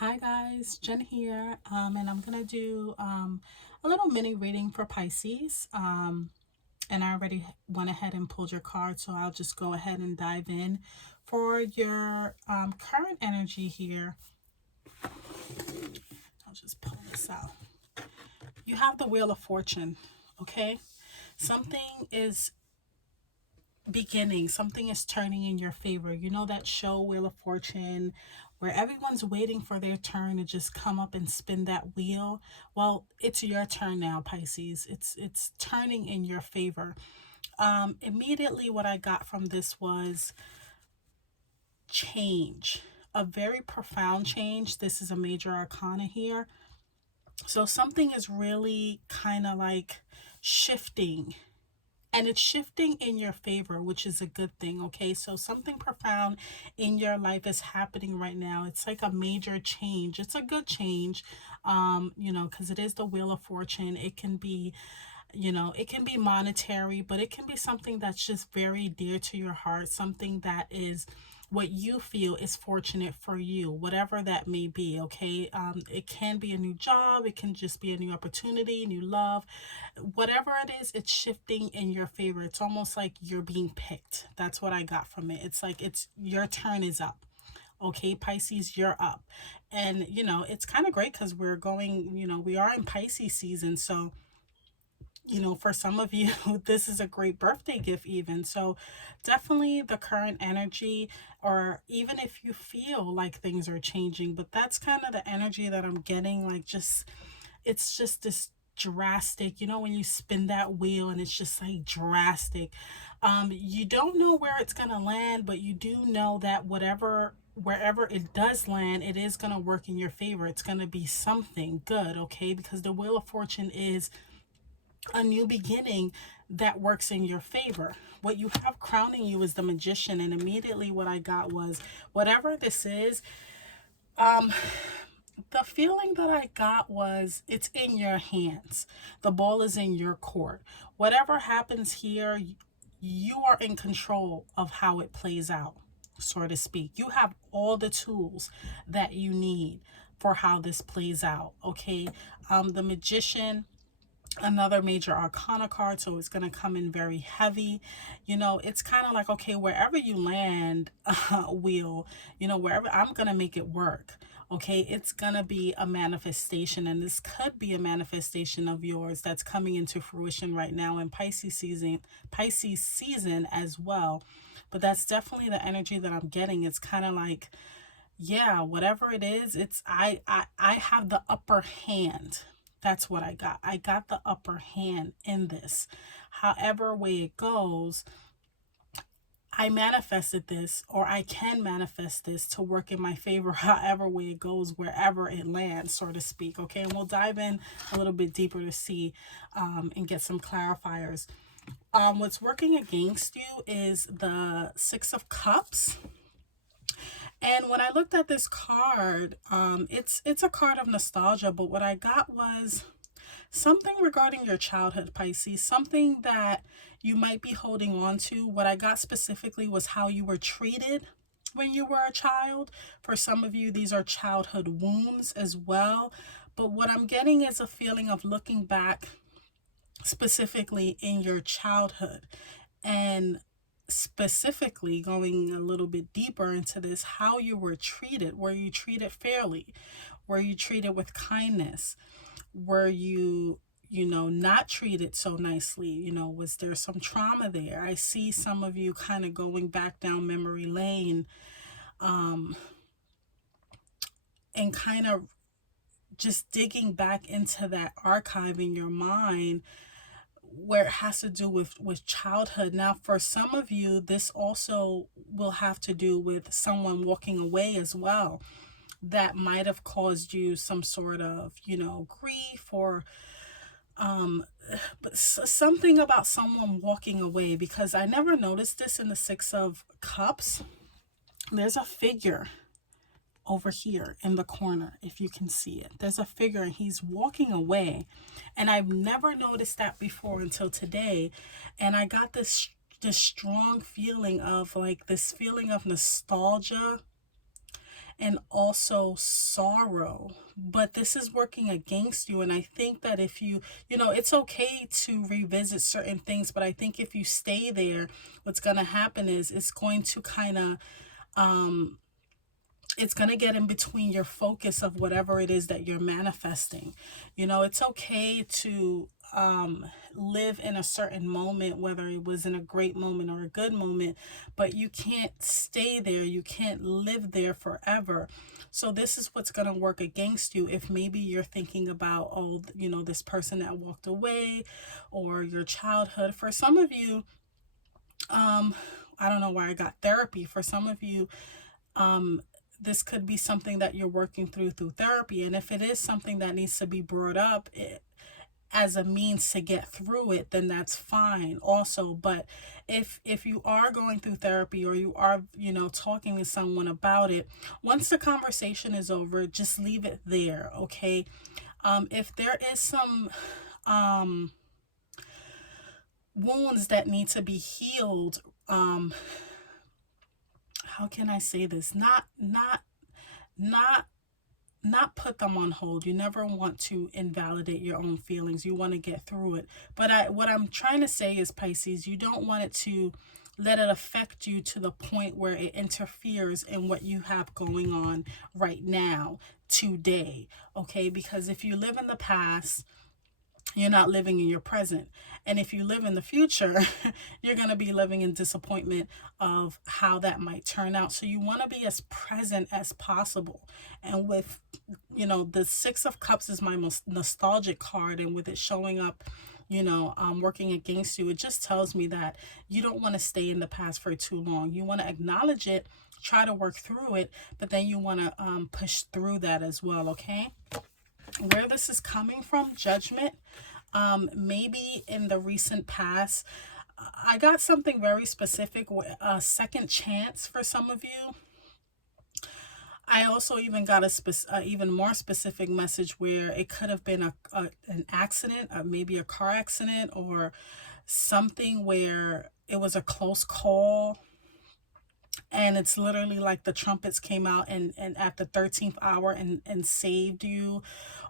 Hi guys, Jen here, and I'm gonna do a little mini reading for Pisces. And I already went ahead and pulled your card, so I'll just go ahead and dive in for your current energy here. I'll just pull this out. You have the Wheel of Fortune, okay? Something is beginning, something is turning in your favor. You know that show Wheel of Fortune where everyone's waiting for their turn to just come up and spin that wheel? Well, it's your turn now, Pisces. It's turning in your favor. Immediately what I got from this was change, a very profound change. This is a major arcana here. So something is really kind of like shifting, and it's shifting in your favor, which is a good thing. Okay, so something profound in your life is happening right now. It's like a major change. It's a good change, because it is the Wheel of Fortune. It can be, it can be monetary, but it can be something that's just very dear to your heart, something that is what you feel is fortunate for you, whatever that may be. Okay, it can be a new job, it can just be a new opportunity, new love, whatever it is. It's shifting in your favor. It's almost like you're being picked. That's what I got from it. It's like it's your turn is up. Okay, Pisces, you're up. And it's kind of great because we're going, we are in Pisces season. So for some of you, this is a great birthday gift, even. So, definitely the current energy, or even if you feel like things are changing, but that's kind of the energy that I'm getting. Like, it's just this drastic, when you spin that wheel and it's just like drastic. You don't know where it's going to land, but you do know that wherever it does land, it is going to work in your favor. It's going to be something good, okay? Because the Wheel of Fortune is a new beginning that works in your favor. What you have crowning you is the Magician, and immediately what I got was, whatever this is, the feeling that I got was, it's in your hands. The ball is in your court. Whatever happens here, you are in control of how it plays out, so to speak. You have all the tools that you need for how this plays out, okay? The Magician, another major arcana card, so it's going to come in very heavy. It's kind of like, okay, wherever you land, wheel, wherever, I'm going to make it work. Okay, it's going to be a manifestation, and this could be a manifestation of yours that's coming into fruition right now in Pisces season as well. But that's definitely the energy that I'm getting. It's kind of like, yeah, whatever it is, it's I have the upper hand. That's what I got. I got the upper hand in this. However way it goes, I manifested this, or I can manifest this to work in my favor however way it goes, wherever it lands, so to speak. Okay, and we'll dive in a little bit deeper to see and get some clarifiers. What's working against you is the Six of Cups. And when I looked at this card, it's a card of nostalgia, but what I got was something regarding your childhood, Pisces, something that you might be holding on to. What I got specifically was how you were treated when you were a child. For some of you, these are childhood wounds as well. But what I'm getting is a feeling of looking back specifically in your childhood, and specifically going a little bit deeper into this, how you were treated. Were you treated fairly? Were you treated with kindness? Were you not treated so nicely? Was there some trauma there? I see some of you kind of going back down memory lane, and kind of just digging back into that archive in your mind where it has to do with childhood. Now, for some of you, this also will have to do with someone walking away as well, that might have caused you some sort of grief, or but something about someone walking away, because I never noticed this in the Six of Cups. There's a figure over here in the corner, if you can see it. There's a figure and he's walking away, and I've never noticed that before until today. And I got this strong feeling of, like, this feeling of nostalgia, and also sorrow. But this is working against you. And I think that if it's okay to revisit certain things, but I think if you stay there, what's going to happen is it's going to kind of, it's going to get in between your focus of whatever it is that you're manifesting. It's okay to live in a certain moment, whether it was in a great moment or a good moment, but you can't stay there. You can't live there forever. So this is what's going to work against you if maybe you're thinking about, oh, this person that walked away, or your childhood. For some of you, I don't know why I got therapy. For some of you, this could be something that you're working through therapy. And if it is something that needs to be brought up as a means to get through it, then that's fine also. But if you are going through therapy, or you are, talking to someone about it, once the conversation is over, just leave it there, okay? If there is some wounds that need to be healed, how can I say this? Not put them on hold. You never want to invalidate your own feelings. You want to get through it. But what I'm trying to say is, Pisces, you don't want it to let it affect you to the point where it interferes in what you have going on right now, today. Okay? Because if you live in the past, you're not living in your present. And if you live in the future, you're going to be living in disappointment of how that might turn out. So you want to be as present as possible. And with, the Six of Cups is my most nostalgic card. And with it showing up, working against you, it just tells me that you don't want to stay in the past for too long. You want to acknowledge it, try to work through it, but then you want to push through that as well, okay? Where this is coming from, Judgment, maybe in the recent past, I got something very specific, a second chance for some of you. I also even got a even more specific message where it could have been an accident, maybe a car accident, or something where it was a close call. And it's literally like the trumpets came out and at the 13th hour and saved you,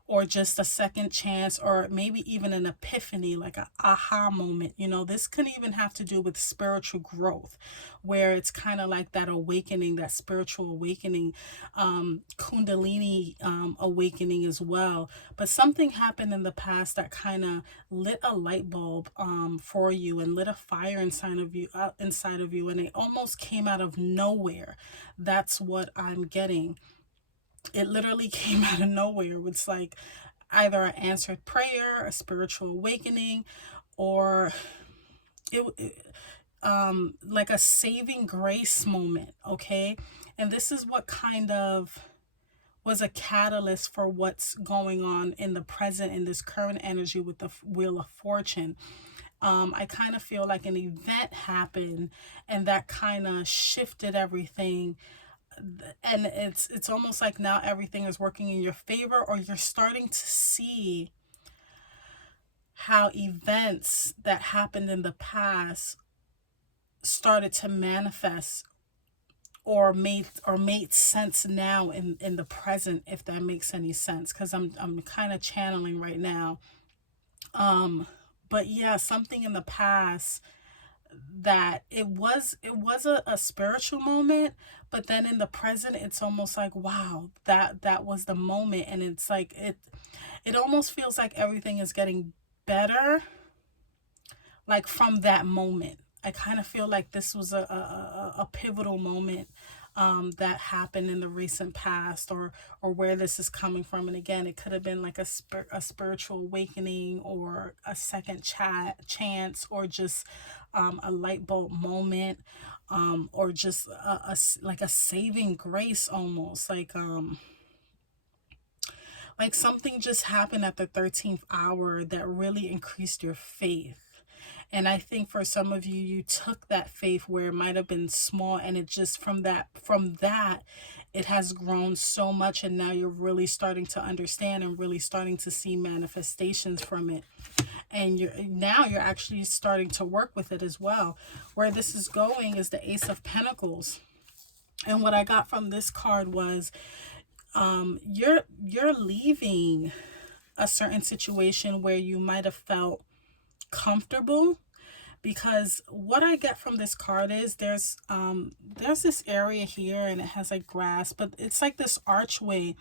or just a second chance, or maybe even an epiphany, like a aha moment. This can even have to do with spiritual growth, where it's kind of like that awakening, that spiritual awakening, Kundalini awakening as well. But something happened in the past that kind of lit a light bulb for you, and lit a fire inside of you, and it almost came out of nowhere. That's what I'm getting. It literally came out of nowhere. It's like either an answered prayer, a spiritual awakening, or like a saving grace moment, okay? And this is what kind of was a catalyst for what's going on in the present, in this current energy with the Wheel of Fortune. I kind of feel like an event happened, and that kind of shifted everything. And it's almost like now everything is working in your favor, or you're starting to see how events that happened in the past started to manifest, or made sense now in the present, if that makes any sense, because I'm kind of channeling right now. But yeah, something in the past that it was a spiritual moment, but then in the present it's almost like, wow, that was the moment. And it's like it almost feels like everything is getting better, like from that moment. I kind of feel like this was a pivotal moment that happened in the recent past, or where this is coming from. And again, it could have been like a spiritual awakening, or a second chance, or just a light bulb moment, or just like a saving grace, almost like something just happened at the 13th hour that really increased your faith. And I think for some of you, you took that faith where it might have been small, and it just from that it has grown so much, and now you're really starting to understand and really starting to see manifestations from it. And you're actually starting to work with it as well. Where this is going is the Ace of Pentacles. And what I got from this card was you're leaving a certain situation where you might have felt comfortable, because what I get from this card is there's this area here and it has like grass, but it's like this archway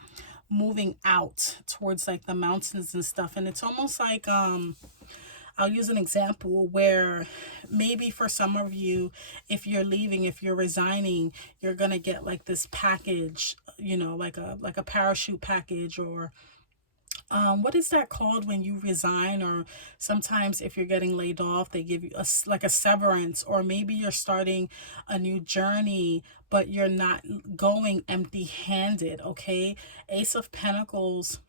moving out towards like the mountains and stuff, and it's almost like I'll use an example where maybe for some of you, if you're leaving, if you're resigning, you're gonna get like this package, like a parachute package, or what is that called when you resign? Or sometimes if you're getting laid off, they give you like a severance, or maybe you're starting a new journey, but you're not going empty handed. Okay, Ace of Pentacles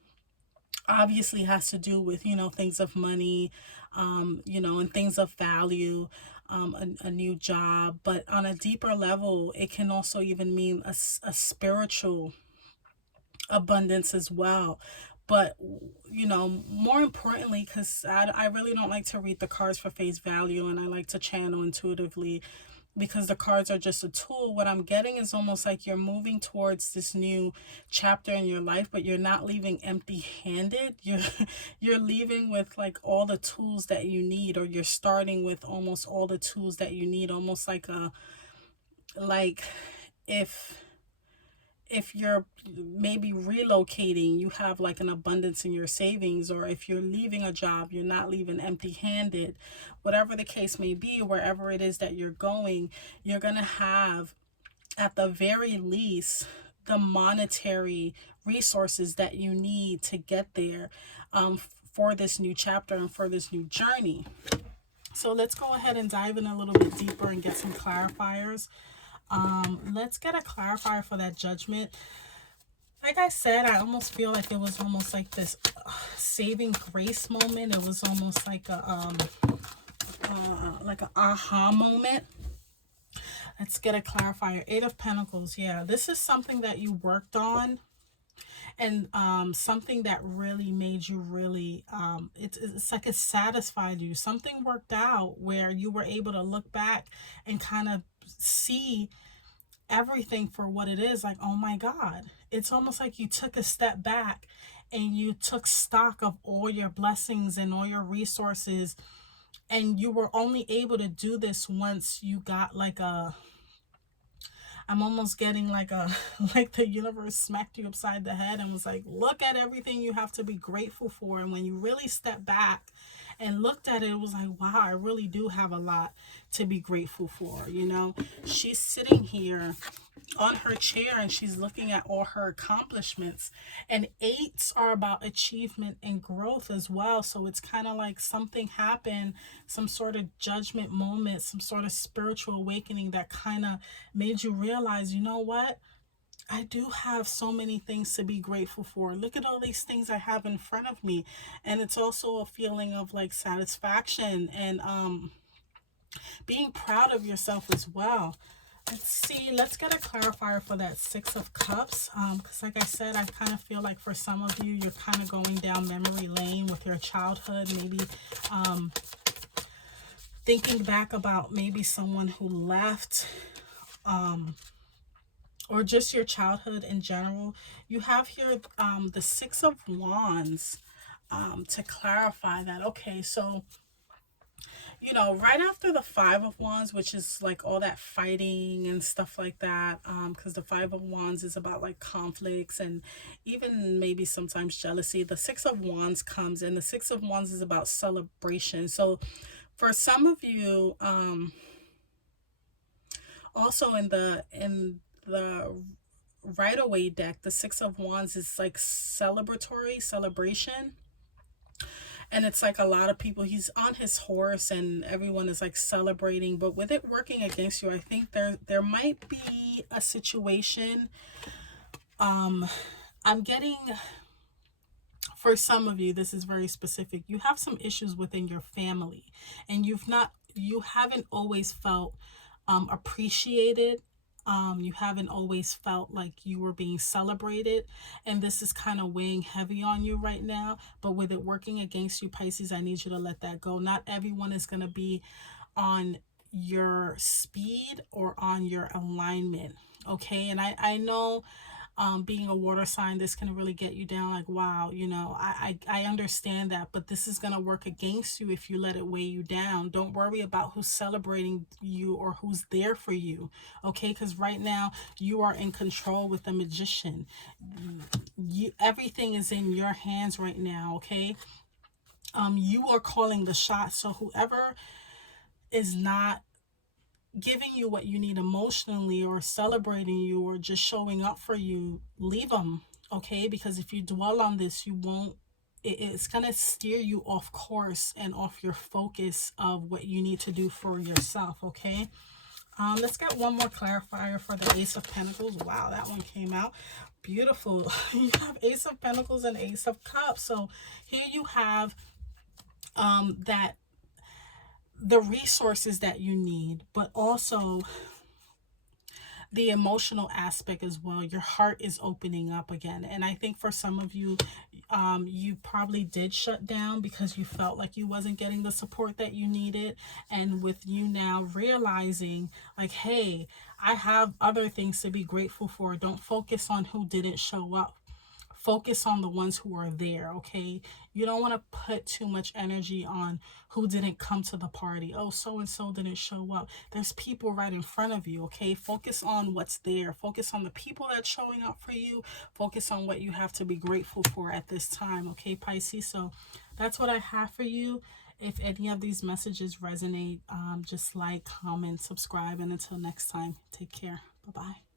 obviously has to do with, things of money, and things of value, a new job. But on a deeper level, it can also even mean a spiritual abundance as well. But, more importantly, because I really don't like to read the cards for face value, and I like to channel intuitively, because the cards are just a tool. What I'm getting is almost like you're moving towards this new chapter in your life, but you're not leaving empty handed. You're leaving with like all the tools that you need, or you're starting with almost all the tools that you need, almost like like if you're maybe relocating, you have like an abundance in your savings, or if you're leaving a job, you're not leaving empty handed. Whatever the case may be, wherever it is that you're going, you're going to have, at the very least, the monetary resources that you need to get there, for this new chapter and for this new journey. So let's go ahead and dive in a little bit deeper and get some clarifiers. Let's get a clarifier for that Judgment. Like I said, I almost feel like it was almost like this saving grace moment. It was almost like like an aha moment. Let's get a clarifier. Eight of Pentacles. Yeah, this is something that you worked on, and something that really made you really it's like it satisfied you. Something worked out where you were able to look back and kind of see everything for what it is. Like, oh my God, it's almost like you took a step back and you took stock of all your blessings and all your resources, and you were only able to do this once you got like I'm almost getting like like the universe smacked you upside the head and was like, look at everything you have to be grateful for. And when you really step back and looked at it, it was like, wow, I really do have a lot to be grateful for. She's sitting here on her chair and she's looking at all her accomplishments, and eights are about achievement and growth as well. So it's kind of like something happened, some sort of judgment moment, some sort of spiritual awakening that kind of made you realize, you know what, I do have so many things to be grateful for. Look at all these things I have in front of me. And it's also a feeling of like satisfaction and being proud of yourself as well. Let's see, let's get a clarifier for that Six of Cups, because like I said, I kind of feel like for some of you, you're kind of going down memory lane with your childhood, maybe thinking back about maybe someone who left, or just your childhood in general. You have here the Six of Wands, to clarify that. Okay, so right after the Five of Wands, which is like all that fighting and stuff like that, because the Five of Wands is about like conflicts and even maybe sometimes jealousy. The Six of Wands comes, and the Six of Wands is about celebration. So for some of you, also in the Rider-Waite deck, the Six of Wands is like celebration. And it's like a lot of people, he's on his horse and everyone is like celebrating. But with it working against you, I think there might be a situation. I'm getting, for some of you, this is very specific. You have some issues within your family, and you haven't always felt appreciated. You haven't always felt like you were being celebrated, and this is kind of weighing heavy on you right now. But with it working against you, Pisces, I need you to let that go. Not everyone is going to be on your speed or on your alignment. Okay, and I know, being a water sign, this can really get you down, like, wow, I understand that, but this is going to work against you if you let it weigh you down. Don't worry about who's celebrating you or who's there for you. Okay, because right now you are in control with the magician. Everything is in your hands right now. Okay, you are calling the shots. So whoever is not giving you what you need emotionally, or celebrating you, or just showing up for you, leave them. Okay, because if you dwell on this, you won't, it's going to steer you off course and off your focus of what you need to do for yourself. Okay, let's get one more clarifier for the Ace of Pentacles. Wow, that one came out beautiful. You have Ace of Pentacles and Ace of Cups. So here you have that the resources that you need, but also the emotional aspect as well. Your heart is opening up again. And I think for some of you, you probably did shut down because you felt like you wasn't getting the support that you needed. And with you now realizing, like, hey, I have other things to be grateful for. Don't focus on who didn't show up. Focus on the ones who are there. Okay, you don't want to put too much energy on who didn't come to the party. Oh, so and so didn't show up. There's people right in front of you. Okay, focus on what's there. Focus on the people that's showing up for you. Focus on what you have to be grateful for at this time. Okay, Pisces. So that's what I have for you. If any of these messages resonate, just like, comment, subscribe, and until next time, take care. Bye bye.